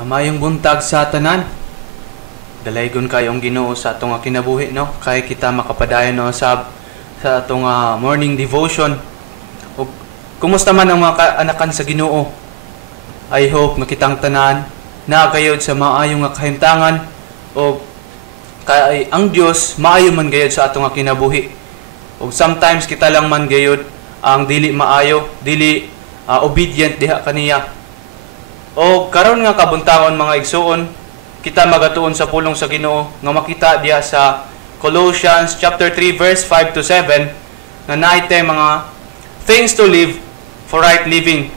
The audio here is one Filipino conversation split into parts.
Mayong buntag sa tanan. Dalaygon kayong Ginoo sa atong kinabuhi, no? Kay kita makapadayon no sa atong morning devotion. O kumusta man ang mga anakan sa Ginoo? I hope nakitang tanan na gayud sa maayong kahimtangan o kay ang Dios maayo man gayud sa atong kinabuhi. O sometimes kita lang man gayud ang dili maayo, dili obedient diha kaniya. O karon nga kabuntaon mga igsuon, kita magatuon sa pulong sa Ginoo nga makita diha sa Colossians chapter 3 verse 5 to 7 nga naite mga things to live for right living.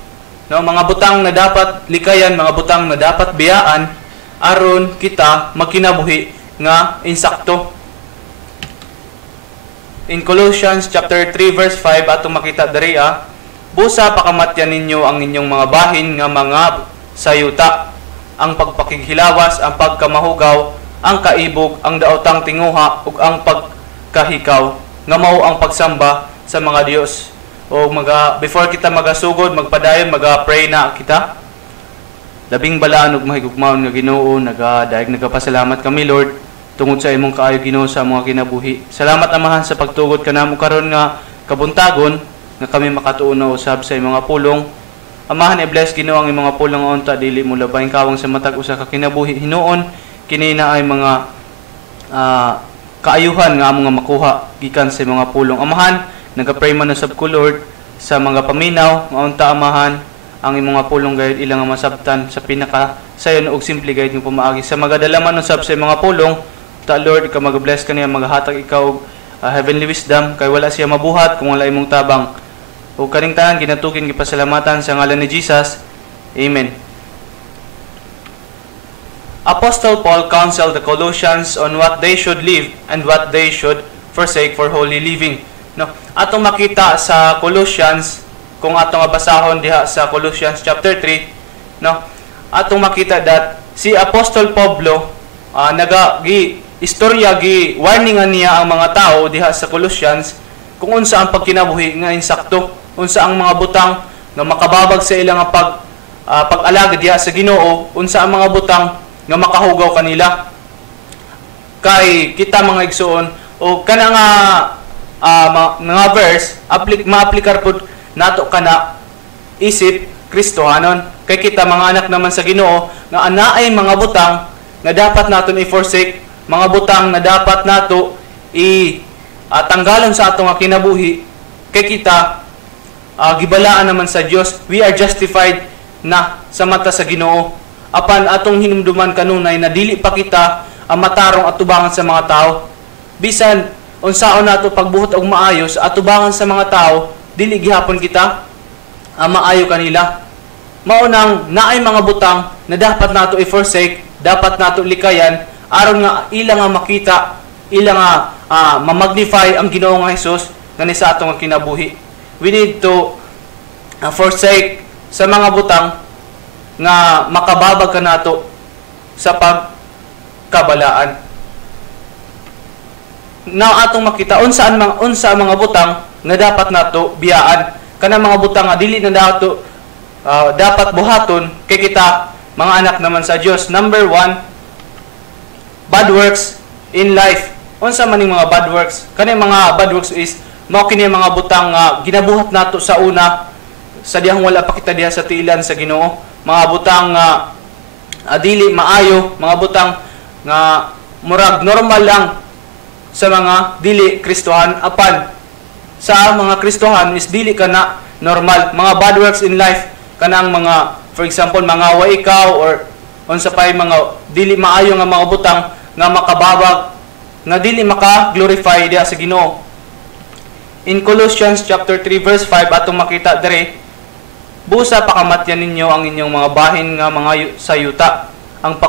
No, mga butang na dapat likayan, mga butang na dapat biyaan aron kita magkinabuhi nga insakto. In Colossians chapter 3 verse 5 atong makita diri busa pakamatyan ninyo ang inyong mga bahin nga mga sayuta, ang pagpakighilawas, ang pagkamahugaw, ang kaibog, ang daotang tinguha ug ang pagkahikaw nga mao ang pagsamba sa mga Dios. O before kita magasugod, magpadayon, pray na kita. Labing balaan ug mahigugmaon nga Ginoo, nagapasalamat kami Lord tungod sa imong kaayo Ginoo sa mga kinabuhi. Salamat Amahan sa pagtugod kanamo karon nga kabuntagon nga kami makatuon na usab sa imong pulong. Amahan i-bless Ginoo ang imong pulong unta dili mo labayin kawang sa matag usa ka kinabuhi hinuon kini na ay mga kaayuhan nga among makuha gikan sa mga pulong. Amahan, nagapray man usab ko Lord sa mga paminaw nga unta Amahan ang imong pulong gayud ilang masabtan sa pinaka sayon og simple gayud nga pamaagi sa magadalaman usab sa mga pulong ta Lord ka mag-bless kaniya maghatag ikaw og heavenly wisdom kay wala siya mabuhat kung wala imong tabang. O kaning tanan ginatukin gipasalamatan sa ngalan ni Jesus. Amen. Apostle Paul counseled the Colossians on what they should live and what they should forsake for holy living. No, atong makita sa Colossians kung atong basahon diha sa Colossians chapter 3, no? Atong makita that si Apostle Pablo istorya warningan niya ang mga tao diha sa Colossians kung unsa ang pagkinabuhi nga insakto, unsa ang mga butang nga makababag sa ilang pag-alagad diha sa Ginoo, unsa ang mga butang nga makahugaw kanila. Kay kita mga igsuon o kana nga mga verse maaplikar pud nato kana isip Kristohanon. Kay kita mga anak naman sa Ginoo nga anaay mga butang nga dapat naton i-forsake, mga butang na dapat nato tanggalan sa atong kinabuhi. Kay kita gibalaan naman sa Dios, we are justified na sa mata sa Ginoo. Apan atong hinumduman kanunay na dili pa kita matarong atubangan sa mga tao. Bisan unsaon nato pagbuhat og maayo sa atubangan sa mga tao, dili gihapon kita maayo kanila. Mao nang naay mga butang na dapat nato i-forsake, dapat nato likayan aron nga ilang makita, ilang ma-magnify ang Ginoo nga Hesus ngani sa atong kinabuhi. We need to forsake sa mga butang nga makababag kanato sa pagkabalaan. Now atong makita unsa ang mga butang nga dapat nato biyaan. Kana mga butang nga dili na nato dapat buhaton kay kita mga anak naman sa Dios. Number 1, bad works in life. Unsa man ning mga bad works? Kani mga bad works is mao kini mga butang nga ginabuhat nato sa una sa dihang wala pa kita diha sa tiilan sa Ginoo. Mga butang nga dili maayo, mga butang nga murag normal lang sa mga dili Kristohan. Apan sa mga Kristohan is dili kana normal. Mga bad works in life kanang mga, for example, mga wa ikaw or unsa pay mga dili maayo nga mga butang nga makababag nga dili maka-glorify diha sa Ginoo. In Colossians chapter 3 verse 5 atong makita diri, busa pakamatyan ninyo ang inyong mga bahin nga mga sayuta, ang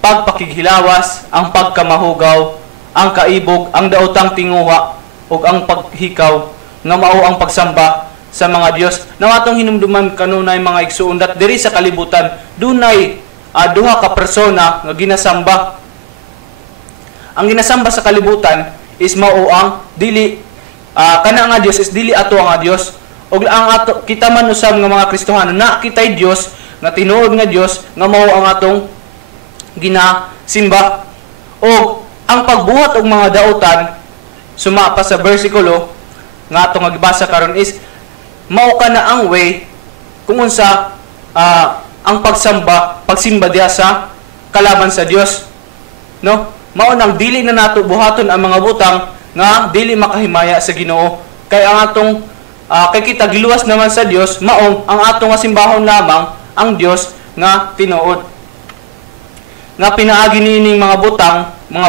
pagpakighilawas, ang pagkamahugaw, ang kaibog, ang daotang tinguha ug ang paghikaw nga mao ang pagsamba sa mga Dios. Naw atong hinumduman kanunay mga igsuon dat diri sa kalibutan dunay duha ka persona nga ginasamba. Ang ginasamba sa kalibutan is mao ang dili kana nga Dios is dili ato nga Dios. Og ang ato kita man usab nga mga Kristohano na kitay Dios nga tinuod nga Dios nga mao ang atong ginasimba. O ang pagbuhat og mga dautan suma pa sa bersikulo nga atong gibasa karon is mao ka na ang way kung unsa ang pagsimba diha sa kalaban sa Dios, no? Mao nang dili na nato buhaton ang mga butang nga dili makahimaya sa Ginoo, kay ang atong kay kita giluwas naman sa Dios, maong ang atong simbahon lamang ang Dios nga tinuod. Nga pinaagi niining mga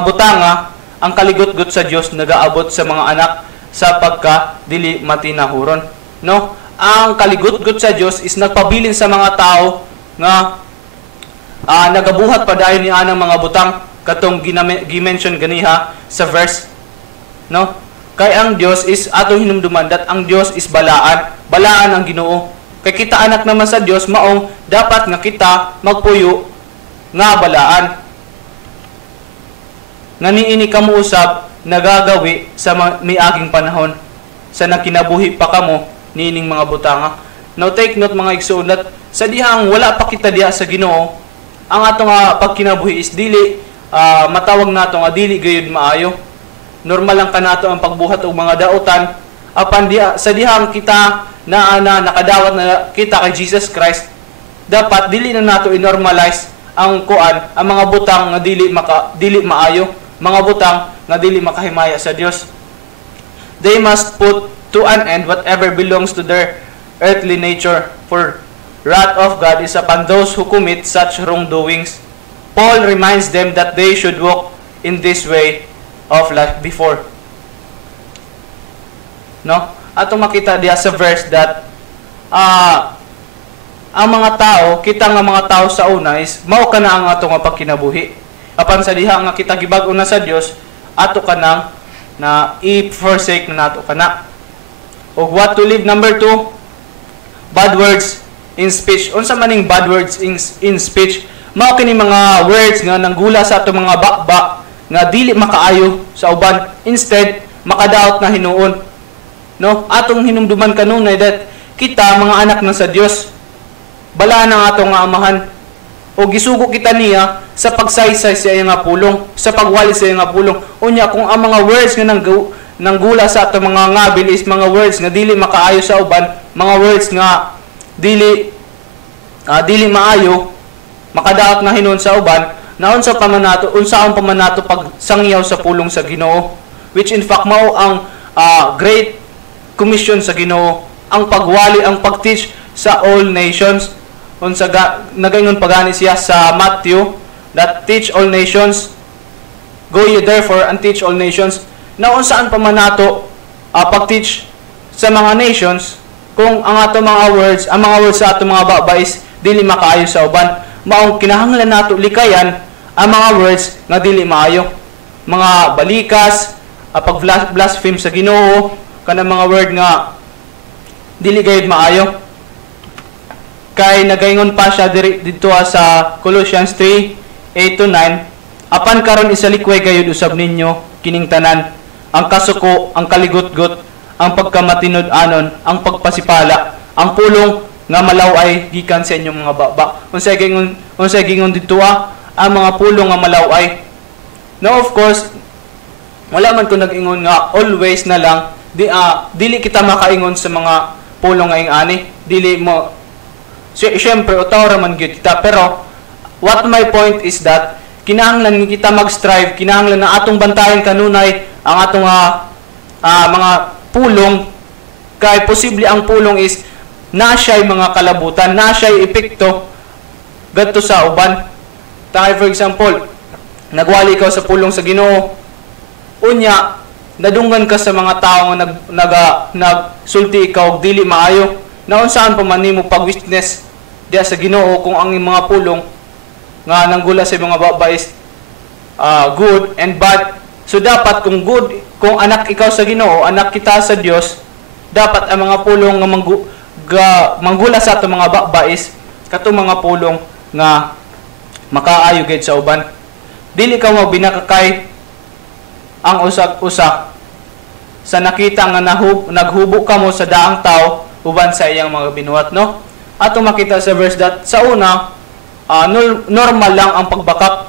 butanga ang kaligot-got sa Dios nagaabot sa mga anak sa pagka dili matinahuron, no? Ang kaligot-got sa Dios is nagpabilin sa mga tao nga nagabuhat pa dayon ni anang mga butang katong gi-mention ganiha sa verse, no? Kay ang Dios is atong hinumduman that ang Dios is balaan ang Ginoo. Kay kita anak naman sa Dios, maong dapat nga kita magpuyo nga balaan. Nga niini kamo usab nagagawi sa miaging panahon sa nakinabuhi pa kamo niining mga butanga. Now take note mga igsoon that sa dihang wala pa kita diha sa Ginoo, ang atong pagkinabuhi is dili matawag nato nga dili gayud maayo. Normal lang kanato ang pagbuhat og mga dautan apan sa dihang kita nakadawat na kita kay Jesus Christ, dapat dili na nato i-normalize ang mga butang nga dili maayo, mga butang nga dili makahimaya sa Dios. They must put to an end whatever belongs to their earthly nature, for wrath of God is upon those who commit such wrongdoings. Paul reminds them that they should walk in this way of life before. No? Ato makita diya sa verse that ang mga tao, kita nga mga tao sa una is mao ka na ang ato nga pagkinabuhi. Apan sa diha nga kita gibag-o na sa Dios, ato ka nang na i-forsake na nato ka na. O what to live, number 2, bad words in speech. Unsa maning bad words in speech? Mao kini mga words nga nanggula sa ato mga bakba nga dili makaayo sa uban, instead makadaot na hinuon, no? Atong hinumduman kanunay that kita mga anak na sa Dios, bala na atong nga amahan, o gisugo kita niya sa pagsaysay sa iya nga pulong, sa pagwali sa iya nga pulong. Unya kung ang mga words nga nanggula sa ato mga ngabil is mga words nga dili makaayo sa uban, mga words nga dili maayo, makadaot na hinuon sa uban, na unsaon pa man nato pag sangyaw sa pulong sa Ginoo, which in fact mao ang great commission sa Ginoo, ang pagwali, ang pag-teach sa all nations. Unsa nagaingon pagani siya sa Matthew that teach all nations, go ye therefore and teach all nations. Na unsaan pa man nato pag-teach sa mga nations kung ang ato mga words sa ato mga babais dili makaayo sa uban. Maong kinahanglan nato likayan ang mga words nga dili maayo, mga balikas, pag-blaspheme sa Ginoo, kanang mga word nga dili gayud maayo. Kay nagaingon pa siya dito sa Colossians 3:8-9, apan karon isalikway gayud usab ninyo kining tanan, ang kasuko, ang kaligot-got, ang pagkamatinud-anon, ang pagpasipala, ang pulong nga malaway gikan sa inyong mga baba. Unsay gingon dito ang mga pulong nga malaway. Now of course, wala man ko nag-ingon nga always na lang dili kita makaingon sa mga pulong nga ingani, dili mo siyempre utaw ra man gyud kita, pero what my point is that kinahanglan kita mag-strive, kinahanglan na atong bantayan kanunay ang atong mga pulong, kay posible ang pulong is na siya'y mga kalabutan, na siya'y epekto gadto sa uban. For example, nagwali ka sa pulong sa Ginoo, unya nadunggan ka sa mga tao nga nagsulti ikaw og dili maayo, na unsaan pa man nimo pag-witness diha sa Ginoo kung ang mga pulong nga nanggula sa mga babais good and bad. So dapat kung good, kung anak ikaw sa Ginoo, anak kita sa Dios, dapat ang mga pulong nga manggula sa ato mga babais kato mga pulong nga makaayo gid sa uban. Dili ka mo binakakay ang usag-usa sa nakita nga naghubok ka mo sa daang tao uban sa iyang mga binuhat, no? Ato makita sa verse that sa una, normal lang ang pagbakak,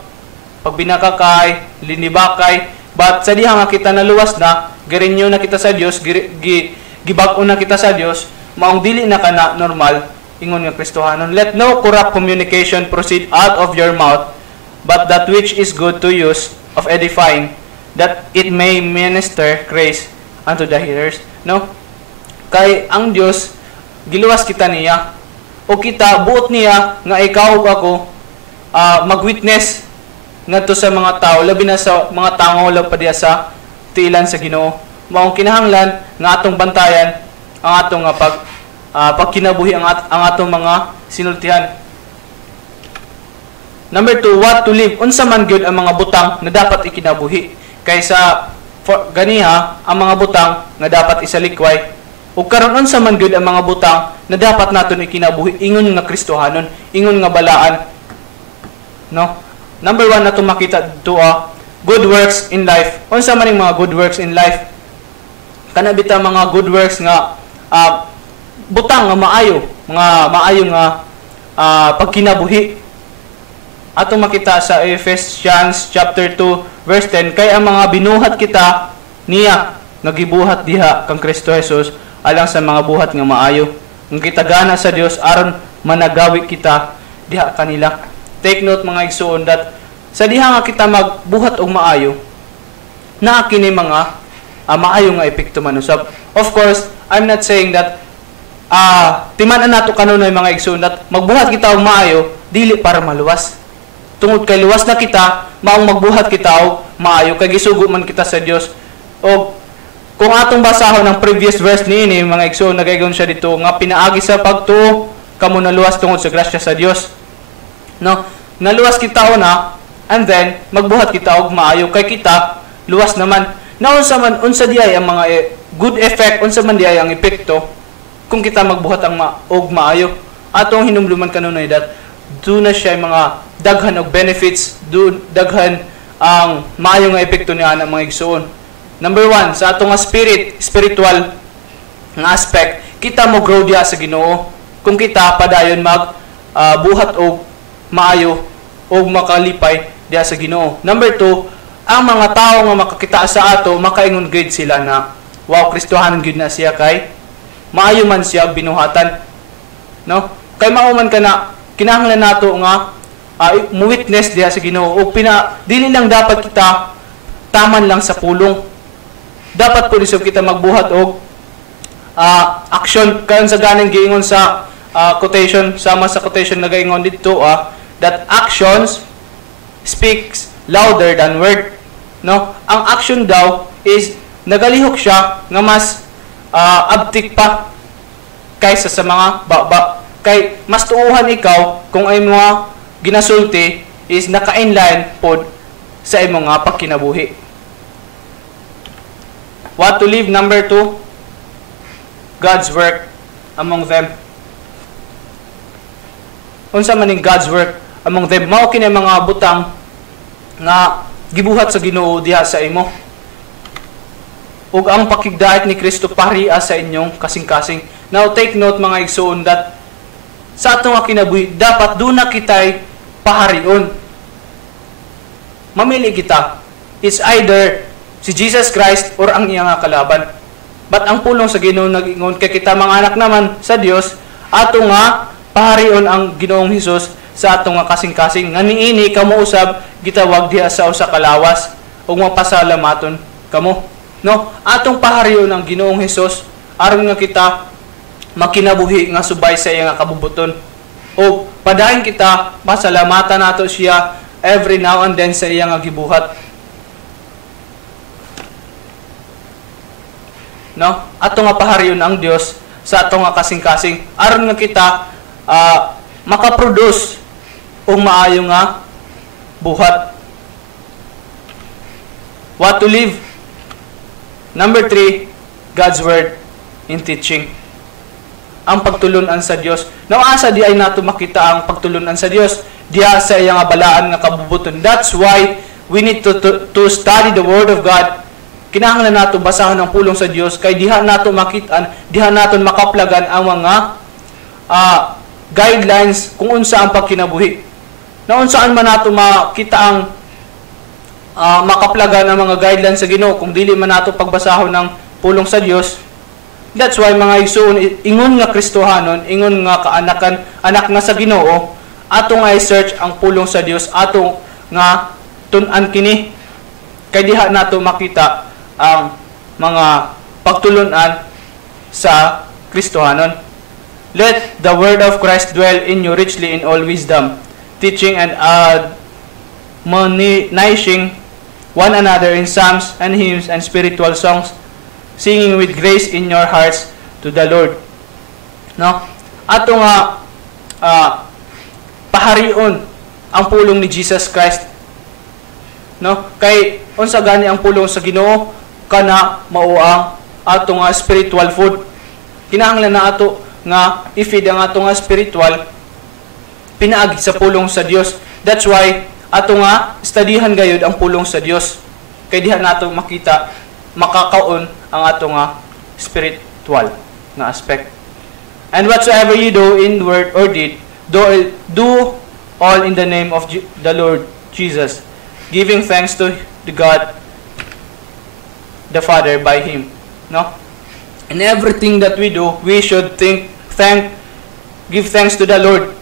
pagbinakakay, linibakay, but sa diha nga kita naluwas na, girinyo na kita sa Dios, gibag-o na kita sa Dios, maong dili na kana normal, ingon nga Kristohanon. Let no corrupt communication proceed out of your mouth, but that which is good to use of edifying, that it may minister grace unto the hearers. No? Kay ang Dios giluwas kita niya, o kita buot niya nga ikaw ug ako mag-witness ngadto sa mga tao, labi na sa mga tao wala pa diya sa tiilan sa Ginoo. Maong kinahanglan nga atong bantayan ang atong pagkinabuhi ang atong mga sinultihan. Number 2, what to live. Unsa man gyud ang mga butang na dapat ikinabuhi. Kaysa ganiha ang mga butang nga dapat isalikway. Ug karon unsa man gyud ang mga butang na dapat naton ikinabuhi, ingon nga Kristohanon, ingon nga balaan. No? Number 1 nato makita dito good works in life. Unsa man mga good works in life? Kana bita mga good works nga butang nga maayo nga pagkinabuhi. Ato makita sa Ephesians chapter 2 verse 10, kay ang mga binuhat kita niya nagibuhat diha kang Kristo Jesus alang sa mga buhat nga maayo. Ang kitagana sa Dios aron managawi kita diha kanila. Take note mga igsoon that sa diha nga kita magbuhat og maayo, naa kini mga maayo nga epekto man usab. Of course, I'm not saying that timan-an nato kanunay mga igsoon that magbuhat kita og maayo dili para maluwas. Tungod kay luwas na kita, maong magbuhat kita og maayo kay gisugo man kita sa Dios. O kung atong basahon ang previous verse niini mga igsoon, nagaygon siya dito nga pinaagi sa pagtuo kamo naluwas tungod sa grasya sa Dios. No, naluwas kita una and then magbuhat kita og maayo kay kita luwas naman. Na unsa diay ang mga good effect, unsa man diay ang epekto kung kita magbuhat ang og maayo. Atong hinumduman kanunay that do na siya mga daghan og benefits, daghan ang maayo nga epekto niya ng mga igsoon. Number 1, sa atong spiritual nga aspect, kita mo grow diya sa Ginoo kung kita padayon buhat og maayo o makalipay diya sa Ginoo. Number 2, ang mga tao nga makakita sa ato, makaingon gid sila na wow, Kristohanon gid na siya kay maayo man siya binuhatan. No? Kay mao man kana kinahanglan nato nga mo-witness diya sa Ginoo o dili lang dapat kita taman lang sa pulong. Dapat po kita magbuhat og action karon sa ganang giingon sa quotation, sama sa quotation na gaingon dito that actions speaks louder than word. No, ang action daw is nagalihok siya nga mas abtik pa kaysa sa mga kay mas tuuhan ikaw kung ay mga ginasulti is naka-inline pod sa imong nga pagkinabuhi. What to live. Number 2, God's work among them. Unsa man ning God's work among them? Mao kini mga butang nga gibuhat sa Ginoo diha sa imo. Ug ang pakigdaet ni Kristo paria sa inyong kasing-kasing. Now take note mga igsoon that sa atong kinabuhi dapat duna kitay paharion. Mamili kita. It's either si Jesus Christ or ang iyang kalaban. But ang pulong sa Ginoo nag-ingon kay kita mga anak naman sa Dios, ato nga paharion ang Ginoong Hesus sa ato nga kasing-kasing. Nga niini kamo usab gitawag diha sa usa ka lawas ug mapasalamaton kamo. No, atong paharion ang Ginoong Hesus aron nga kita makinabuhi nga subay sa iyang kabubuton. O padayon kita pasalamatan nato siya every now and then sa iyang gibuhat. No, ato nga pahariyon ang Dios sa ato nga kasing-kasing aron nga kita makaproduce og maayo nga buhat. What to live. Number 3, God's word in teaching. Ang pagtulunan sa Dios. Now asa di ay nato makita ang pagtulunan sa Dios diha sa iyang balaan nga kabubuton. That's why we need to study the word of God. Kinahanglan nato basahan ang pulong sa Dios kay diha nato makitaan, diha naton makaplagan ang mga guidelines kung unsa ang pagkinabuhi. Na unsaan man nato makita ang makaplaga ng mga guidelines sa Ginoo kung dili man nato pagbasahon ng pulong sa Dios. That's why mga igsoon, ingon nga Kristohanon, ingon nga kaanakan, anak nga sa Ginoo, ato nga i-search ang pulong sa Dios, ato nga tun-an kini. Kay diha nato makita ang mga pagtulunan sa Kristohanon. Let the word of Christ dwell in you richly in all wisdom, teaching and admonishing one another in psalms and hymns and spiritual songs, singing with grace in your hearts to the Lord. No? Ato nga paharion ang pulong ni Jesus Christ. No? Kay unsa gani ang pulong sa Ginoo kana mao ang ato nga spiritual food. Kinahanglan na ato nga i-feed ang ato nga spiritual pinaagi sa pulong sa Dios. That's why ato nga studyhan gayud ang pulong sa Dios. Kay diha nato makita makakaon ang ato nga spiritual nga aspect. And whatsoever you do in word or deed, do all in the name of the Lord Jesus, giving thanks to the God the Father by Him. No? In everything that we do, we should give thanks to the Lord.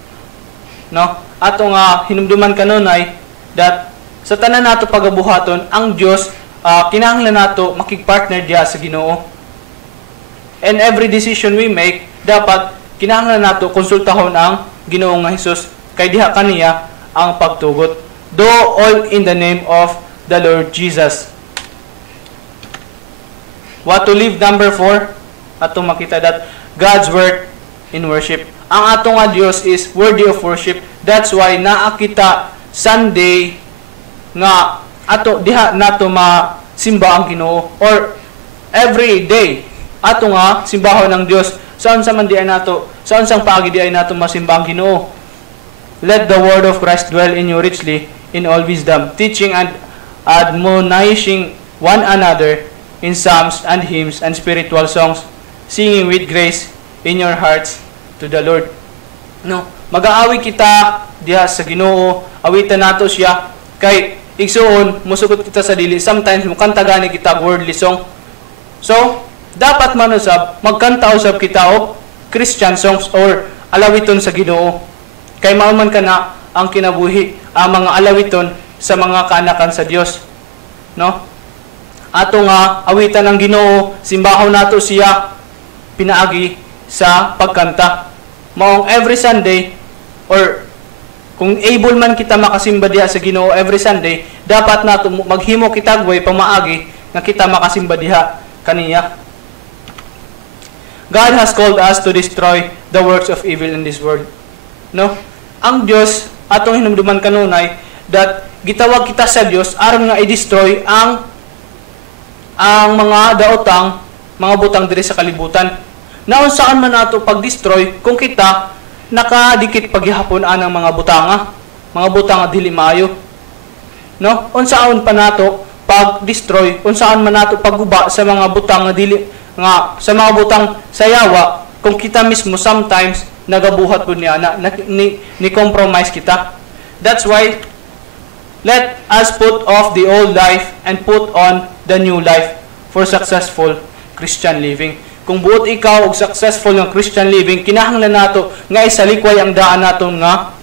No? Ato nga hinumduman kanunay that sa tanan nato pagabuhaton ang Dios kinahanglan nato makigpartner diha sa Ginoo. And every decision we make, dapat kinahanglan nato konsultahon ang Ginoo nga Hesus kay diha kaniya ang pagtugot. Do all in the name of the Lord Jesus. What to live, number 4, ato makita that God's word in worship. Ang ato nga Dios is worthy of worship. That's why naa kita Sunday nga ato diha nato masimba ang Ginoo, or every day ato nga simbahon ng Dios. Saan sa man diay nato, saan sang paagi diay nato masimba ang Ginoo. Let the word of Christ dwell in you richly in all wisdom, teaching and admonishing one another in psalms and hymns and spiritual songs, singing with grace in your hearts to the Lord. No, mag-aawi kita diha sa Ginoo, awitan nato siya kay igsoon musugot kita sa dili, sometimes mukanta gani kita worldly song. So dapat man usab magkanta usab kita og Christian songs or alawiton sa Ginoo, kay mao man kana ang kinabuhi ang mga alawiton sa mga kaanakan sa Dios. No, ato nga awitan ang Ginoo, simbahon nato siya pinaagi sa pagkanta. Maong every Sunday, or kung able man kita makasimba diha sa Ginoo every Sunday, dapat nato maghimo kita way pamaagi nga kita makasimba diha kaniya. God has called us to destroy the works of evil in this world. No? Ang Dios atong hinumduman kanunay that gitawag kita sa Dios aron nga i-destroy ang mga daotang, mga butang diri sa kalibutan. Naon saan man nato pag-destroy kung kita nakadikit paghihapon anang mga butanga dili maayo. No? Unsaon pa nato pag-destroy, unsaan man nato pagguba sa mga butang nga dili nga sa mga butang sayawa kung kita mismo sometimes nagabuhat pud niya ni compromise kita. That's why let us put off the old life and put on the new life for successful Christian living. Kung buot ikaw og successful nga Christian living, kinahanglan nato nga isalikway ang daan naton nga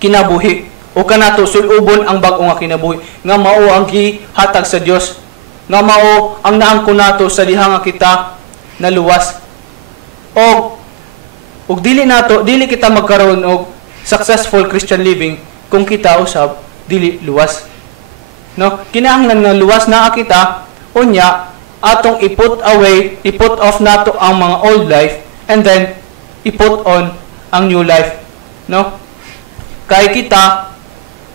kinabuhi o kanato sulubon ang bag-o nga kinabuhi nga mao ang gihatag sa Dios, nga mao ang naangkon nato sa diha nga kita naluwas. Og dili kita magkaroon og successful Christian living kung kita usab dili luwas. No, kinahanglan nga luwas na kita unya atong i-put off nato ang mga old life and then i-put on ang new life. No? Kay kita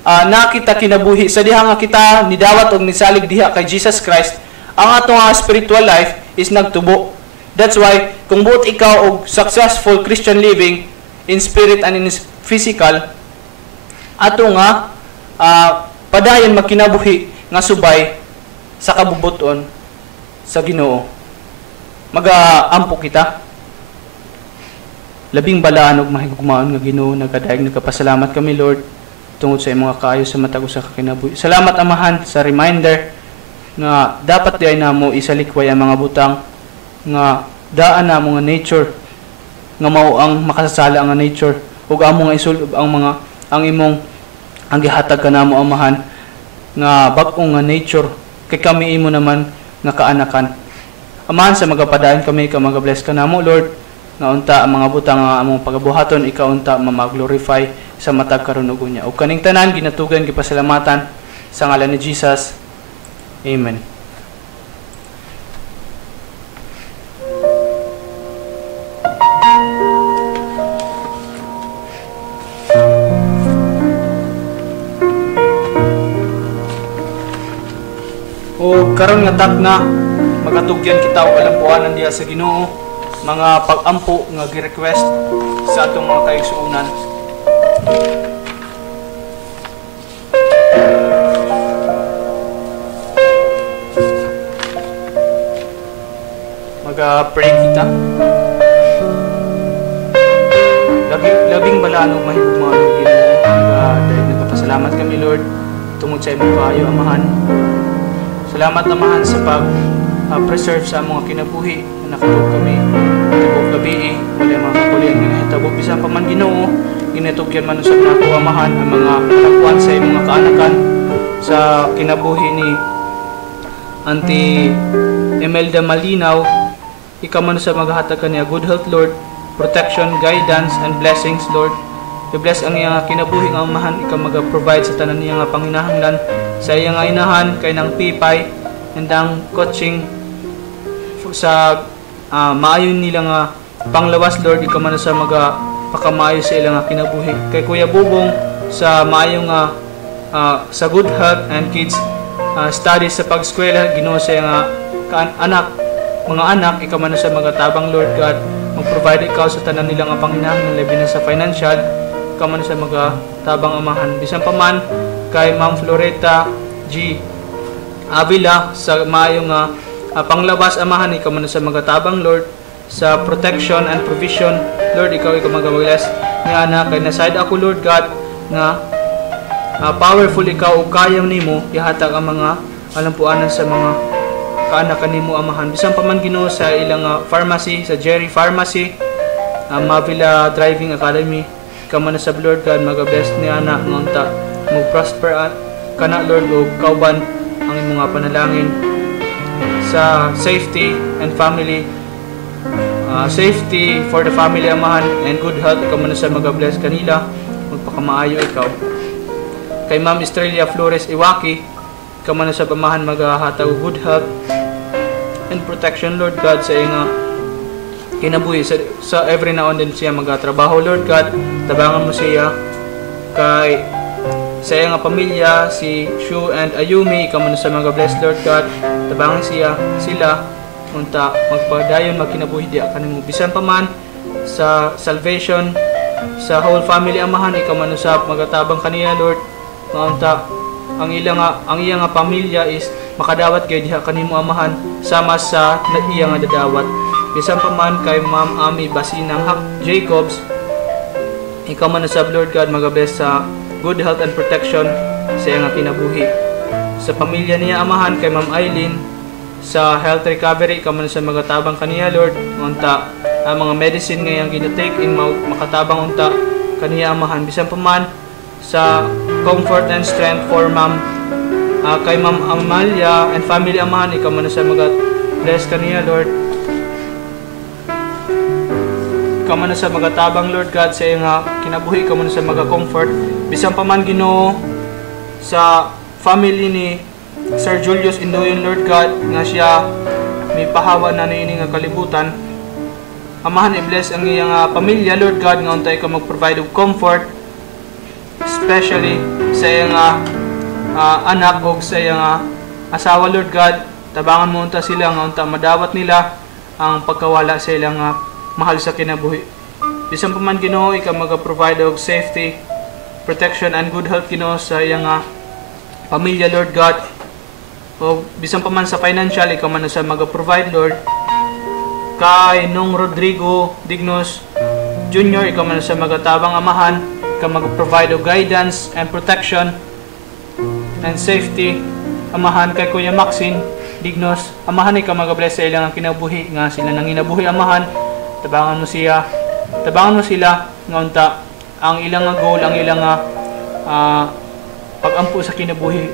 nakita kinabuhi sa diha nga kita nidawat og nisalig diha kay Jesus Christ, ang atong spiritual life is nagtubo. That's why kung buot ikaw og successful Christian living in spirit and in physical, ato nga padayon magkinabuhi nga subay sa kabubuton sa Ginoo. Mag-ampo kita. labing balaan ug mahigugmaon nga Ginoo, nagkadaig nagkapasalamat kami Lord tungod sa imong kaayo sa matag usa ka kinabuhi. Salamat Amahan sa reminder nga dapat di ay namo isalikway ang mga butang nga daan namo nga nature nga mao ang makasasala nga nature ug amo nga isulod ang mga ang imong ang gihatag kanamo Amahan nga bag-o nga nature kay kami imo naman nga kaanakan. Amahan sa magapadayon kami ka magabless kanamo Lord nga unta ang mga butang nga among pagabuhaton ikaw unta mamaglorify sa matag karon ug unya. Ug kaning tanan ginatugan gipasalamatan sa ngalan ni Jesus. Amen. O karon nga takna magatugyan kita og kalampuanan diha sa Ginoo, mga pag-ampo nga gi-request sa atong mga kaigsuonan. Mag-pray kita. Labing balaan ug mahigugmaon ug Ginoo. Dahil nagpasalamat kami Lord tungod sa imong kaayo Amahan. Salamat Amahan sa pag-preserve sa mga kinabuhi na nakatug kami tibok gabi wala mga kapulian nga hitabo bisan pa man Ginoo ginatugyan man usab nako Amahan ang mga kalakuan sa imong mga kaanakan sa kinabuhi ni Auntie Imelda Malinaw. Ikaw man sa maghatag kaniya good health Lord, protection, guidance and blessings Lord. I-bless ang iyang kinabuhi nga Amahan, ikaw mag-provide sa tanan niya nga panginahanglan sa iyang inahan kay nang pipay and ang coaching sa maayon nila nga panglawas Lord, ikaw man sa pakamayo sa ilang kinabuhi. Kay Kuya Bubong sa maayo nga sa good health and kids studies sa pag-eskwela Ginoo sa iyang mga anak, ikaw man sa magatabang Lord God, mag-provide ikaw sa tanan nila nga panginahanglan labi na sa financial, ikaw man sa magatabang Amahan. Bisan pa man kay Ma'am Floreta G. Avila sa maayo nga panglabas Amahan, ikaw man sa magatabang Lord sa protection and provision Lord, ikaw magabless nga anak kay naside ako Lord God nga powerful ikaw ug kayang nimo ihatag ang mga alampuanan sa mga kaanak kanimo Amahan. Bisan pa man Ginoo sa ilang pharmacy, sa Jerry Pharmacy, Mavila Driving Academy, ikaw man sa Lord God magabless ni anak nga unta mag-prosper kana Lord ug kauban ang imong panalangin sa safety and family, safety for the family Amahan and good health, ikaw man sa magabless kanila magpakamaayo ikaw. Kay Ma'am Estrella Flores Iwaki, ikaw man sa Amahan maghatag og good health and protection Lord God sa iyang kinabuhi sa every now and then siya magatrabaho Lord God, tabangan mo siya kay sa iyang pamilya si Shu and Ayumi, ikaw man sa magabless Lord God, tabangan sila unta magpadayon magkinabuhi diha kanimo. Bisan pa man sa salvation sa whole family Amahan, ikaw man usab magatabang kanila Lord nga unta ang iyang pamilya is makadawat kay diha kanimo Amahan sama sa iyang dadawat. Bisan pa man kay Ma'am Ami Basinang Jacobs, ikaw man usab Lord God magabless sa good health and protection sa iyang kinabuhi. Sa pamilya niya Amahan kay Ma'am Eileen sa health recovery, ikaw man sa magatabang kaniya Lord unta ang mga medicine nga iyang ginatake in makatabang unta kaniya Amahan. Bisan pa man sa comfort and strength for kay Ma'am Amalia and family Amahan, ikaw man sa bless kaniya Lord, ikaw man sa magatabang Lord God sa iyang kinabuhi, ikaw man sa comfort. Bisan pa man Ginoo sa family ni Sir Julius Indoyon Lord God nga siya may pahawa na niini nga kalibutan Amahan, i-bless ang iyang pamilya Lord God nga untay ka mag-provide of comfort, especially sa iyang anak o sa iyang asawa Lord God. Tabangan mo unta sila nga unta madawat nila ang pagkawala sa ilang mahal sa kinabuhi. Bisan pa man Ginoo, ikaw mag-provide of safety, protection and good health Ginoo sa iyang pamilya Lord God. O bisan pa man sa financial, ikaw man sa mag-provide Lord. Kay Nong Rodrigo Dignos Junior, ikaw man sa magatabang amahan, ikaw mag-provide of guidance and protection and safety. Amahan kay Kuya Maxine Dignos, amahan ikaw mag-bless sa ilang kinabuhi nga sila nang inabuhi amahan. Tabangan mo sila nga unta ang ilang goal, ang ilang pagampo sa kinabuhi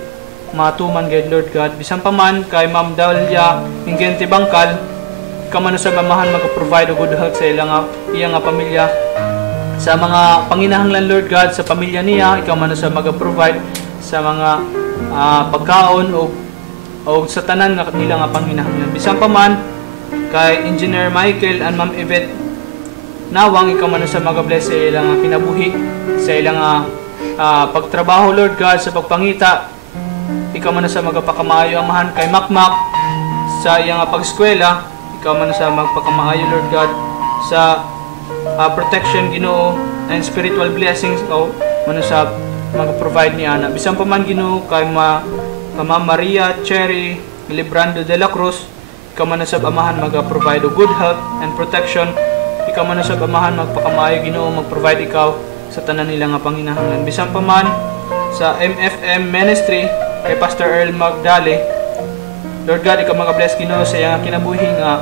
matuman gayud Lord God. Bisan pa man kay Ma'am Dalia Ingente Bangkal, ikaw man sa amahan mag-provide of good health sa iyang pamilya, sa mga panginahanglan Lord God sa pamilya niya. Ikaw man sa mag-provide sa mga pagkaon o sa tanan nga nila nga panginahanglan. Bisan pa man kay Engineer Michael and Ma'am Yvette Nawang, ikaw man sa mag-bless sa ilang kinabuhi, sa ilang pagtrabaho Lord God, sa pagpangita. Ikaw man sa magpakamaayo amahan kay Makmak sa iyang pag-eskwela. Ikaw man sa magpakamaayo Lord God sa protection Ginoo and spiritual blessings. O man sa mag-provide ni Ana. Bisan pa man Ginoo kay Ma'am Maria Cherry Librando de la Cruz, ikaw man sa amahan mag-provide of good health and protection. Ikaw man sa amahan magpakamaayo Ginoo, mag-provide ikaw sa tanan nila nga panginahanglan. Bisan pa man sa MFM Ministry kay Pastor Earl Magdale, Lord God, ikaw mag-bless Ginoo sa iyang kinabuhi nga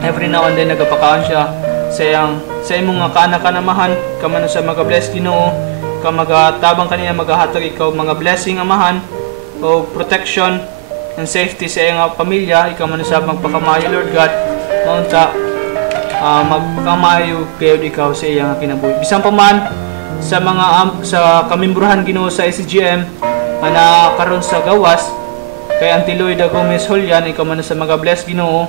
every now and then nagapakaon siya sa imong nga kaanak-anamahan. Ikaw man sa mag-bless Ginoo, ikaw magatabang kanina maghahatag ikaw mga blessing amahan o protection and safety sa iyang pamilya. Ikaw man sa magpakamaayo Lord God, maunta magpakamayo gayud ikaw sa iyang kinabuhi. Bisan pa man sa mga sa kamimbrohan Ginoo sa ICGM nga nakaroon sa gawas kay Auntie Loida Gomez Julian, ikaw man sa mag-bless Ginoo,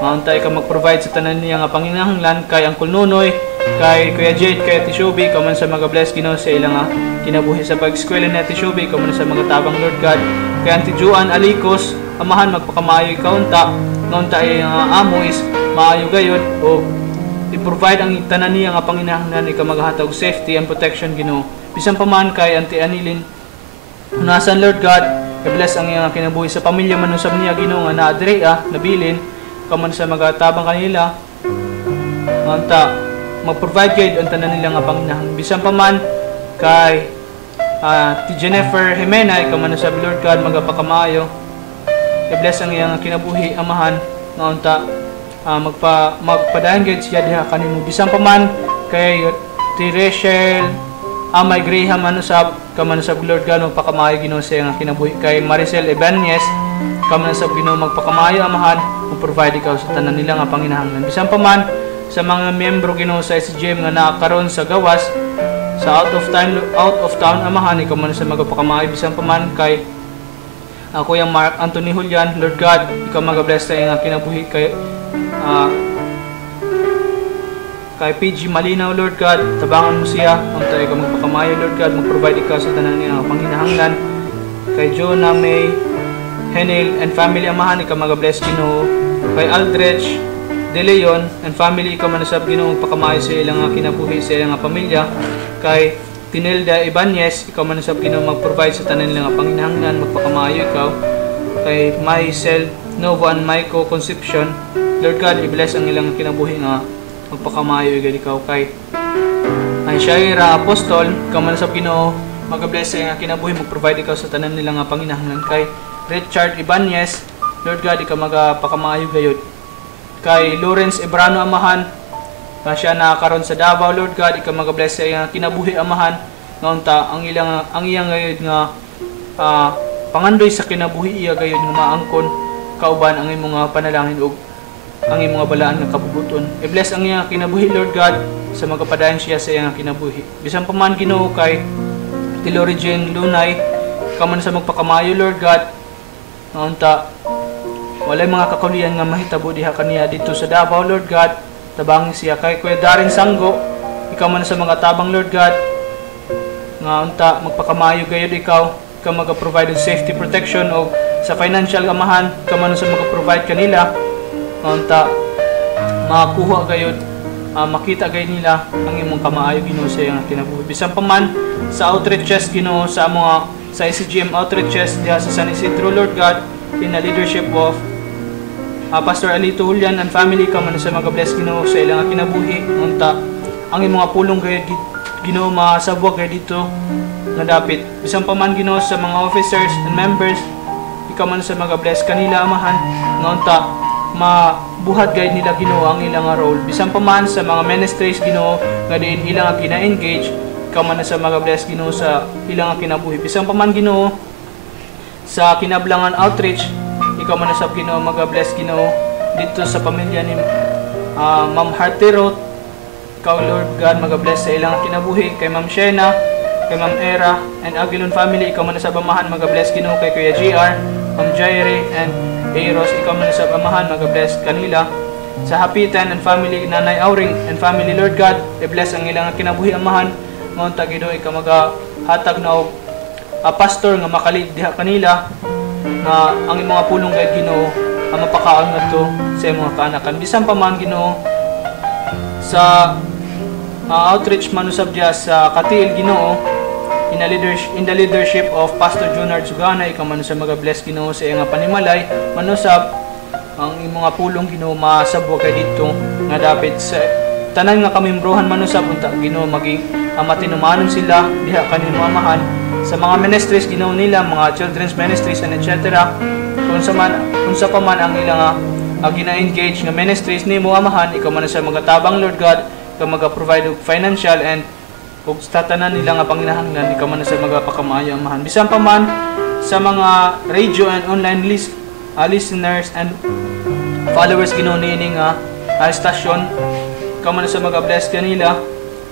maunta ikaw mag-provide sa tanan niya nga panginahanglan kay Uncle Nonoy, kay Kuya Jade, kay Ate Shubi, ikaw man sa mag-bless Ginoo sa ilang kinabuhi sa pag-eskwela ni Ate Shubi, ikaw man sa magatabang Lord God, kay Auntie Joan Alicos, amahan magpakamaayo ikaw unta ay amo is maayo gayud o i-provide ang tanan niya nga panginahanglan, ikaw maghatag safety and protection Ginoo. Bisan pa man kay Auntie Anilin Unasan Lord God, i-bless ang iyang kinabuhi sa pamilya man usab niya Ginoo nga naadrea nabilin, ikaw man sa magatabang kanila anta mag-provide gayud ang tanan nila nga panginahanglan. Bisan pa man kay ti Jennifer Jimena, ikaw man sa Lord God magapakamaayo, i-bless ang iyang kinabuhi amahan nga unta magpadayon gayud siya diha kanimo. Bisan pa man kay ti Rachel Amay Graham sa kaman sa Lord God magpakamaayo Ginoo sa iyang kinabuhi, kay Maricel Ibanez kaman sa Ginoo magpakamaayo amahan, mag-provide ikaw sa tanan nila nga panginahanglan. Bisan pa man sa mga miyembro Ginoo sa SGM nga nakakaroon sa gawas sa out of town amahan, ikaw man sa magpakamaayo. Bisan pa man kay Kuya Mark Anthony Julian, Lord God, ikaw mag-bless sa iyang kinabuhi, kay PG Malinaw Lord God, tabangan mo siya unta ikaw magpakamaayo Lord God, mag-provide ikaw sa tanan niya panginahanglan. Kay Jonah May Henel and family amahan, ikaw mag-bless Ginoo. Kay Aldrich De Leon and family, ikaw man sa Ginoo magpakamaayo sa ilang kinabuhi sa ilang pamilya. Kay Tinelda Ibanez, ikaw man sa Ginoo mag-provide sa tanan nila nga panginahanglan, magpakamaayo ikaw. Kay Myself Novo and Maiko Concepcion, Lord God, i-bless ang ilang kinabuhi nga magpakamaayo igad ikaw. Kay Shaira Apostol, ikaw man sa Ginoo mag-bless sa iyang kinabuhi, mag-provide ikaw sa tanan nila nga panginahanglan. Kay Richard Ibanez, Lord God, ikaw magpakamaayo gayud. Kay Lawrence Ebrano amahan, na siya nakakaroon sa Davao Lord God, ikaw mag-bless sa iyang kinabuhi amahan, nga unta ang iyang gayud nga pangandoy sa kinabuhi iya gayud nga maangkon kauban ang imong panalangin ug ang imong balaan nga kabubuton. I-bless ang iyang kinabuhi Lord God sa magapadayon siya sa iyang kinabuhi. Bisan pa man Ginoo kay Tilori Jane Lunay, ikaw man sa magpakamaayo Lord God, nga unta walay mga kakulian nga mahitabo diha kaniya dito sa Davao Lord God, tabangin siya. Kay Kuya Darin Sanggo, ikaw man sa mga tabang Lord God, nga unta magpakamaayo gayud ikaw mag-provide of safety protection o sa financial amahan, ikaw man sa mag-provide kanila nga unta makakuha gayud, makita gayud nila ang imong kamaayo Ginoo sa iyang kinabuhi. Bisan pa man sa outreaches Ginoo sa ICGM outreaches diha sa San Isidro Lord God, in the leadership of Pastor Alito Julian and family, ka man sa mag-bless Ginoo sa ilang kinabuhi unta ang imong mga pulong gayud Ginoo masabwag gayud dito nga dapit. Bisan pa man Ginoo sa mga officers and members, ikaw man sa mag-bless kanila Amahan nga unta mabuhat gayud nila Ginoo ang ilang role. Bisan pa man sa mga ministries Ginoo nga diin ilang gina-engage, ikaw man sa mag-bless Ginoo sa ilang kinabuhi. Bisan pa man Ginoo sa Kinablangan Outreach, ikaw man sa Ginoo mag-bless Ginoo dito sa pamilya ni Ma'am Hartirot. Ikaw Lord God mag-bless sa ilang kinabuhi, kay Ma'am Shena, kay Ma'am Era and Aguilon family. Ikaw man sa Bamahan mag-bless Ginoo, kay Kuya GR, Ma'am Jaire and Eros. Ikaw man sa Bamahan mag-bless kanila. Sa Hapitan and family, Nanay Auring and family Lord God, i-bless ang ilang kinabuhi Amahan. Ngunta Ginoo ikaw maghatag na og pastor nga makalid diha kanila na ang mga pulong kay Ginoo ang mapakaon ngadto sa imong kaanakan. Bisan pa man Ginoo sa outreach man usab diha sa Katiil Ginoo in the leadership of Pastor Junard Sugana, ikaw man sa mag-bless Ginoo sa iyang panimalay manusab ang imong pulong Ginoo masabwa kay dito nga dapit sa tanan nga kamimbrohan manusab unta Ginoo maging matinumanon sila diha kanimo Amahan sa mga ministries Ginoo nila, mga children's ministries and etc. Unsa pa man ang ilang gina-engage nga ministries nimo Amahan, ikaw man sa magatabang Lord God, ikaw maga-provide og financial and ug tatanan nila nga panginahanglan, ikaw man sa magapakamayo Amahan. Bisan pa man sa mga radio and online listeners and followers Ginoo niini nga stasyon, ikaw man sa mag-bless kanila.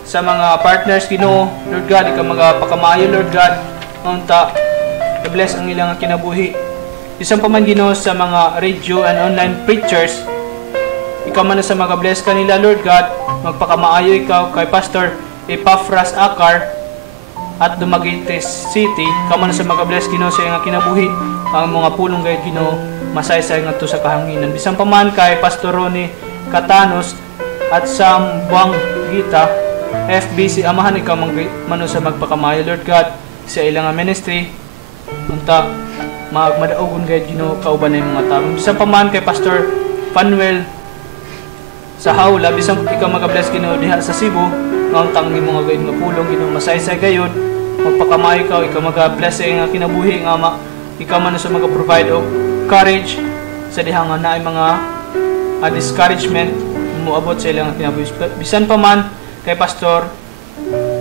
Sa mga partners Ginoo Lord God, ikaw magapakamayo Lord God, unta i-bless ang ilang kinabuhi. Bisan pa man Ginoo sa mga radio and online preachers, ikaw man sa mag-bless kanila Lord God, magpakamaayo ikaw kay Pastor Epaphras Akar at Dumaguete City. Ikaw man sa mag-bless Ginoo sa iyang kinabuhi, ang mga pulong gayud Ginoo masaysay ngadto sa kahanginan. Bisan pa man kay Pastor Ronnie Catanos at Sam Buang Gita FBC Amahan, ikaw man sa magpakamayo Lord God sa ilang ministry unta madaogon gayud Ginoo kauban ng mga tao. Bisan pa man kay Pastor Fanuel sa Haula, bisan ikaw mag-bless Ginoo diha sa Cebu nga untang nimo nga gayud nga pulong Ginoo masaysay gayud magpakamayo ikaw mag-bless sa iyang kinabuhi nga ikaw man sa mag-provide og courage sa diha nga naay mga discouragement moabot sa ilang kinabuhi. Bisan pa man kay Pastor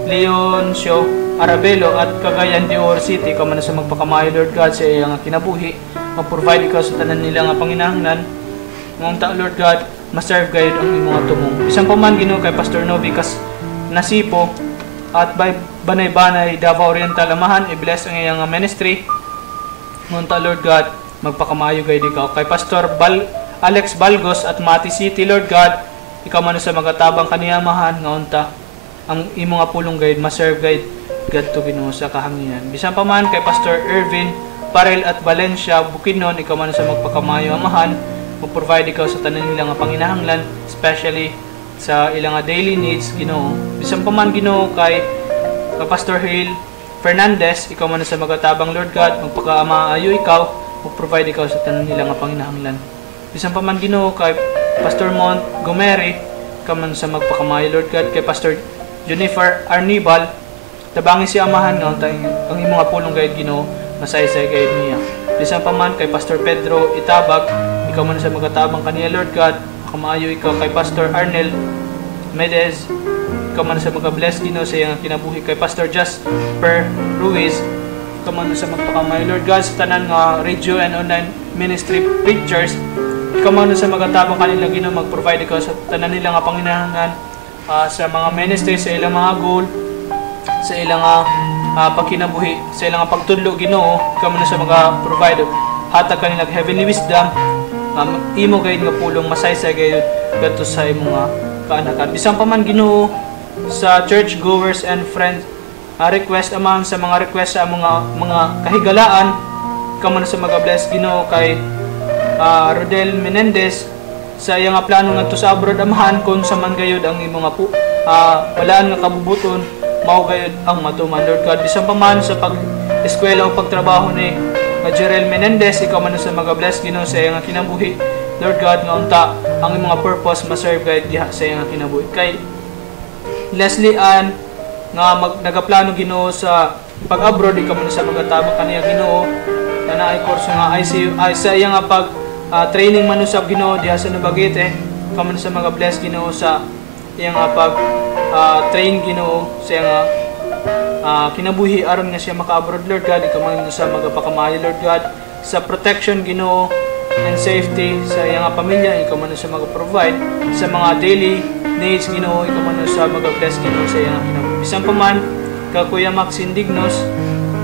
Leoncio Arabelo at Cagayan de Oro City, ikaw man sa magpakamayo Lord God sa iyang kinabuhi, mag-provide ikaw sa tanan nila nga panginahanglan ngunta Lord God ma-serve gayud ang imong tumong. Bisan pa man Ginoo kay Pastor Novicas Nasipo at Banay-Banay Davao Oriental Amahan, i-bless ang iyang ministry ngunta Lord God magpakamayo gayud ikaw. Kay Pastor Alex Balgos at Mati City Lord God, ikaw man sa magatabang kaniya Amahan nga unta ang imong pulong gayud ma-serve gayud gadto Ginoo sa kahanginan. Bisan pa man kay Pastor Irvin Parel at Valencia Bukidnon, ikaw man sa magpakamayo Amahan, mag-provide ikaw sa tanan nila nga panginahanglan, especially sa ilang daily needs Ginoo. Bisan pa man Ginoo kay Pastor Hale Fernandez, ikaw man sa magatabang Lord God, magpakamaayo ikaw, mag-provide ikaw sa tanan nila nga panginahanglan. Bisan pa man Ginoo kay Pastor Montgomery, ikaw man sa magpakamayo Lord God, kay Pastor Jennifer Arnibal, tabangi si Amahan nga ang imong pulong gayud Ginoo masaysay gayud niya. Bisan pa man kay Pastor Pedro Itabag, ikaw man sa magatabang kaniya Lord God, makamaayo ikaw kay Pastor Arnel Medez, ikaw man sa mag-bless Ginoo sa iyang kinabuhi. Kay Pastor Jasper Ruiz, ikaw man sa magpakamayo Lord God sa tanan nga radio and online ministry preachers, ikaw man sa magatabang kanila Ginoo, mag-provide ikaw sa tanan nila nga panginahanglan sa mga ministry, sa ilang mga goal, sa ilang pagkinabuhi, sa ilang pagtudlo Ginoo, ikaw man sa mag-provide hatag kanila heavenly wisdom, imo gayud nga pulong masaysay gayud gadto sa imong kaanakan. Bisan pa man Ginoo sa church goers and friends, request amang sa mga request sa mga kahigalaan, ikaw man sa mag-bless Ginoo kay Rodel Menendez sa iyang plano ngadto sa abroad Amahan, kung sa man gayud ang imong walaan nga kabubuton, mao gayud ang matuman Lord God. Bisan pa man sa pag-eskwela o pagtrabaho ni Jerel Menendez, ikaw man sa mag-bless Ginoo sa iyang kinabuhi Lord God, nga unta ang imong purpose ma-serve gayud diha sa iyang kinabuhi. Kay Leslie Ann nga nagaplano Ginoo sa pag-abroad ikaw man sa magatabang kaniya Ginoo na naay kurso nga ay sa iya nga pag training man usab Ginoo diha sa Nubagete ikaw man sa mga bless Ginoo sa iya nga pag train Ginoo sa iya nga kinabuhi aron nga siya maka-abroad Lord God ikaw man sa magapakamayo Lord God sa protection Ginoo and safety sa iya nga pamilya ikaw man sa mag-provide sa mga daily needs Ginoo ikaw man sa mag-bless Ginoo sa iya nga kinabuhi bisan pa man ka Kuya Max Indignos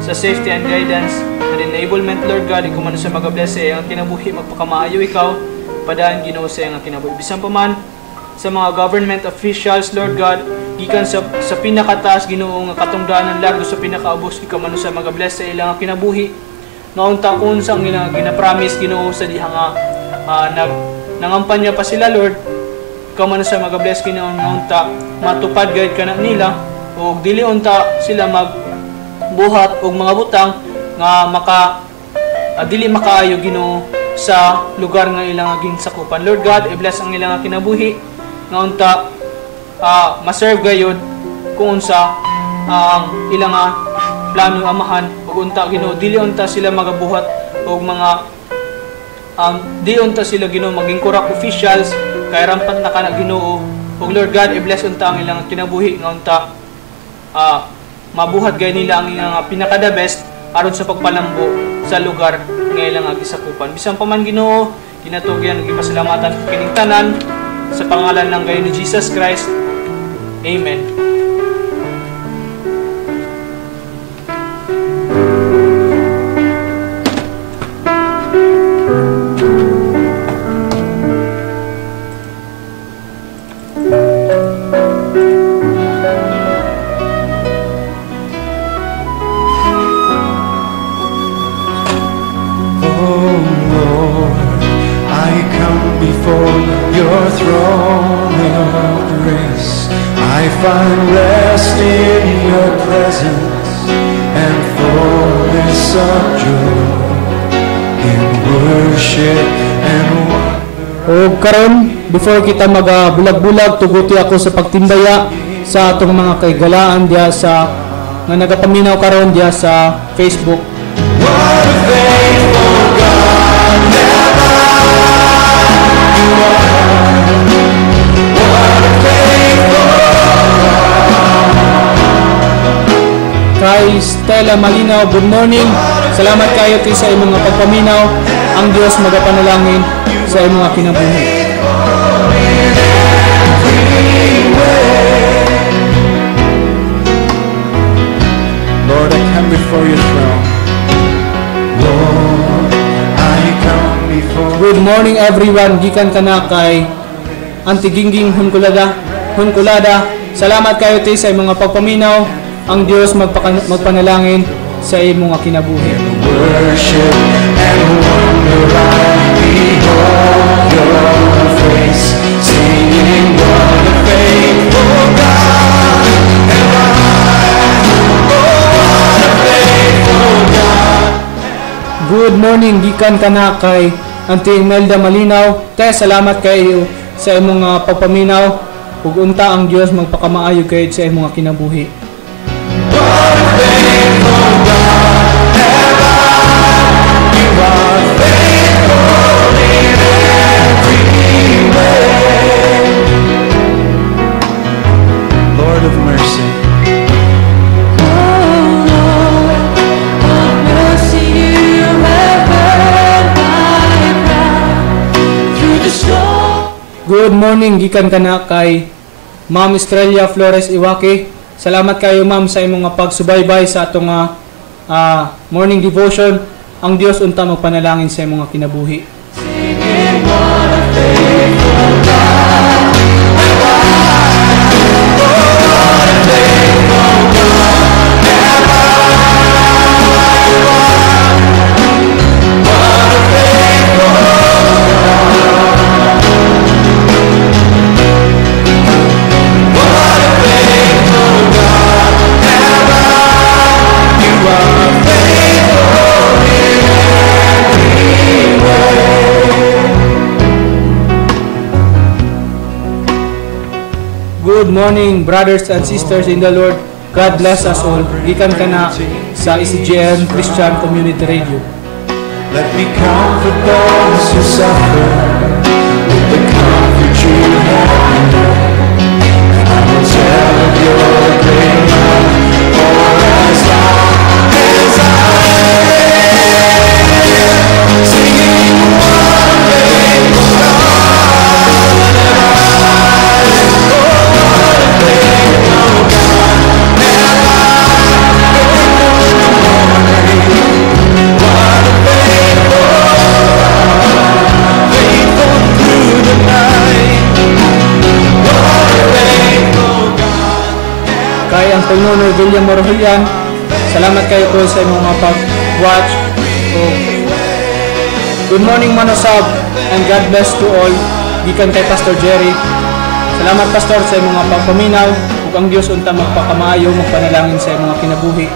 sa safety and guidance and enablement Lord God ikaw man sa mag-bless sa iya nga kinabuhi magpakamaayo ikaw padaan Ginoo sa iya nga kinabuhi bisan pa man sa mga government officials Lord God gikan sa pinakataas Ginoo nga katungdanan lago sa pinakaabos ikaw man sa mag-bless sa ilang kinabuhi nga unta kun sang gina-promise Ginoo sa diha nga nangampanya pa sila Lord ikaw man sa mag-bless Ginoo nga unta matupad gayud kana nila o dili unta sila magbuhat og mga butang nga dili makaayo Ginoo sa lugar nga ilang ginsakupan Lord God i-bless ang ilang kinabuhi nga unta ma-serve gayud kung unsa ang ilang plano amahan ug unta Ginoo dili unta sila magabuhat og mga dili unta sila Ginoo maging corrupt officials kay rampant na kana Ginoo ug Lord God i-bless unta ang ilang kinabuhi nga unta mabuhat gay nila ang ilang pinaka the best aron sa pagpalambo sa lugar nga ilang gisakupan bisan pa man Ginoo ginatugyan gipasalamatan kining tanan sa pangalan ng gayon ni Jesus Christ. Amen. Before your throne of grace, I find rest in your presence and fullness of joy in worship and wonder. O karon before kita magabulag-bulag tuguti ako sa pagtimbaya sa atong mga kaigalaan diha sa nga nagapaminaw karon diha sa Facebook. What a faithful God, never you are. What a faithful God. Kay Stella Malinaw, good morning. Salamat kayo kay sa imong mga pagpaminaw. Ang Dios magapanalangin sa imong mga kinabuhi. Lord, I come before your throne. Lord, I come before. Good morning everyone. Gikan kana kay Auntie Gingging Hunkulada. Salamat kayo ti sa imong mga pagpaminaw. Ang Dios magpanalangin sa imong mga kinabuhi. Worship and wonder I behold your face, singing what a faithful God am I. Oh, what a faithful God. Good morning, gikan kana kay Auntie Imelda Malinaw. Te, salamat kayo sa imong pagpaminaw. Ug unta ang Dios magpakamaayo kayo sa imong mga kinabuhi. What a faithful God am I. You are faithful in every way. Lord of mercy. Good morning, gikan kana kay Ma'am Estrella Flores Iwake. Salamat kayo ma'am sa imong pagsubaybay sa atong morning devotion. Ang Dios unta magpanalangin sa imong kinabuhi. You are faithful in every way. morning, brothers and sisters in the Lord. God bless us all. Gikan ka na sa ECGN Christian Community Radio. Let me comfort those who suffer with the comfort you have. And I will tell of your great love for as long as I live, singing what a faithful God am I. Oh, what a faithful God am I. What a faithful through the night. What a faithful God. Kay ang Panginoon William Morohilian, salamat kayo po sa inyong mga pag-watch. Good morning Manusab, and God bless to all. Gikan kay Pastor Jerry. Salamat Pastor sa inyong mga pagpaminaw, ug ang Dios unta magpakamaayo magpanalangin sa inyong mga kinabuhi.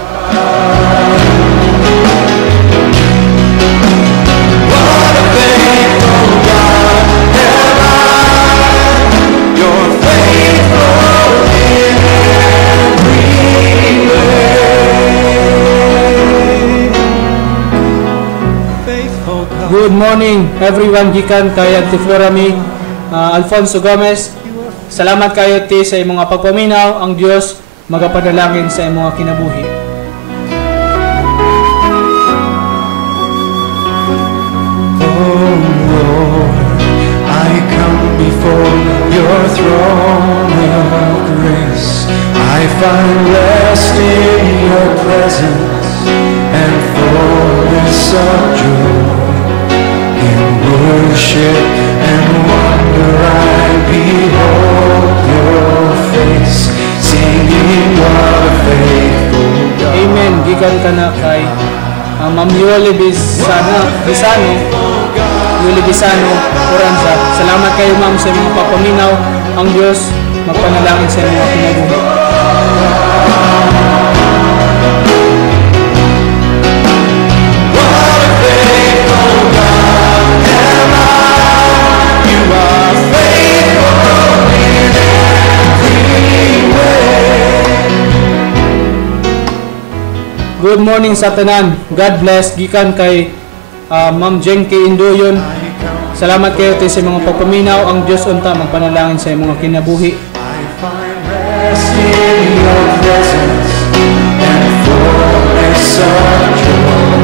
What a faithful God am I. You're faithful in every way. Faithful God. Good morning everyone, gikan kay Auntie Florami, Alfonso Gomez. Salamat kayo ti sa imong mga pagpaminaw. Ang Dios magapadalangin sa imong mga kinabuhi. Oh Lord, I come before your throne of grace. I find rest in your presence and fullness of joy. In worship and wonder I behold your face, singing what a faithful God. Amen. Gikan ka na kay Ma'am Yuli Bisano, Oranza. Salamat kayo ma'am sa mga papaminaw. Ang Diyos magpanalangin sa mga kinabuhi. What a faithful God am I. You are faithful in every way. Good morning sa tanan. God bless. Gikan kay Ma'am Jenke Indoyon. Salamat kayo sa mga pagpaminaw. Ang Diyos unta magpanalangin sa mga kinabuhi. I find rest in your presence and fullness of joy.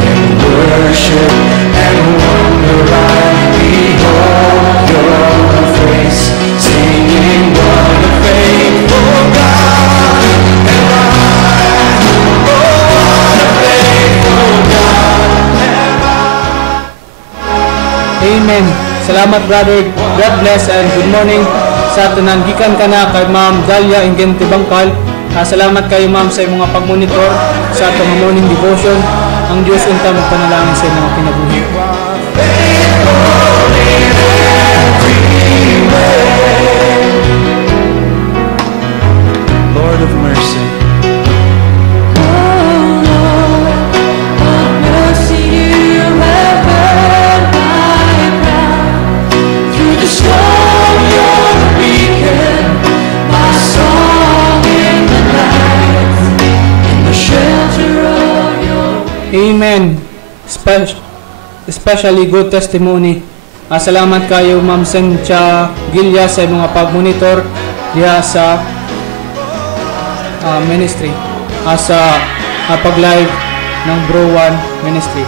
In worship and wonder I behold your face, singing what a faithful God am I. Oh, what a faithful God am I. Amen. Salamat brother. God bless and good morning sa tanan. Gikan ka na kay Ma'am Dalia Ingente Bangkal. Salamat kayo ma'am sa mga pagmonitor sa atong morning devotion. Ang Diyos unta magpanalangin sa mga kinabuhi. Lord of mercy, storm, you're the beacon, my song in the night, in the shelter of your Amen. Especially good testimony. Salamat kayo Ma'am Sencha Gilya sa mga pag-monitor diha sa ministry. Sa pag-live ng Bro One Ministry.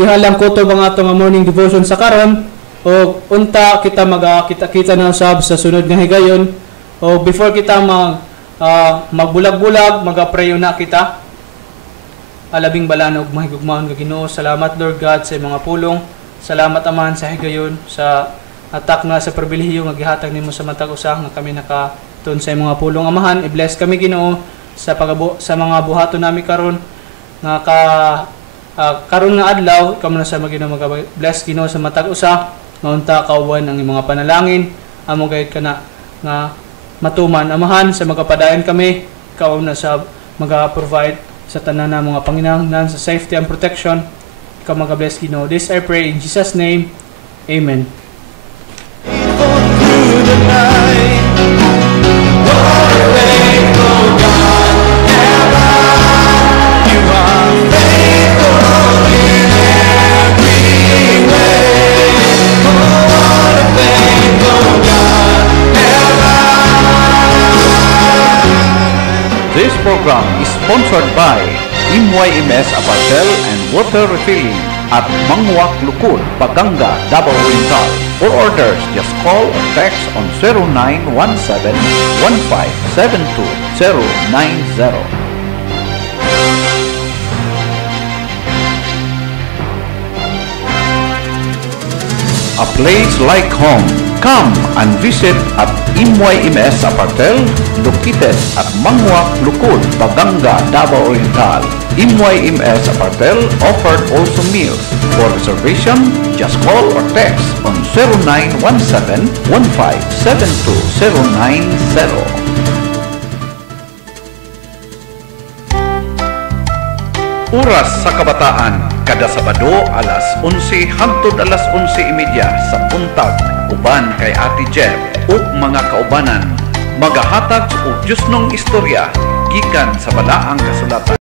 Diha lang ko to mga atong morning devotion sa karon o unta kita kita na sab sa sunod nga higayon o before kita magbulag-bulag mag-pray na kita. Alabing balanog mahigugmaon nga Ginoo. Salamat Lord God sa mga pulong. Salamat Amahan sa higayon sa atak na sa pribilehiyo nga gihatag nimo sa matag usa nga kami nakatun sa mga pulong. Amahan, i-bless kami Ginoo sa mga buhaton nami karon nga karon nga adlaw kamo na sa Ginoo mag-bless Ginoo sa matag usa maunta kauban ang imong mga panalangin amo gayud kana nga matuman. Amahan, sa magapadayon kami, ikaw na sa mag-provide sa tanan na mga panginahanglan sa safety and protection. Ikaw mag-bless, Ginoo. This I pray in Jesus' name. Amen. Through the night, what a faithful God am I. You are faithful in every way. Oh, what a faithful God am I. This program is sponsored by MYMS Aparcel and Water Refilling at Mangwak Lukud, Paganga, Davao Oriental. For orders, just call or text on 0917-1572-090. A place like home. Come and visit at MYMS Apartel, located at Mangwak Lukud, Paganga, Davao Oriental. MYMS Apartel offered also meals. For reservation, just call or text on 0917-1572-090. Oras sa Kabataan, kada Sabado alas 11 hangtod alas 11:30 sa buntag, uban kay Ate Jeb ug mga kaubanan, magahatag og Diyos nung istorya gikan sa balaang kasulatan.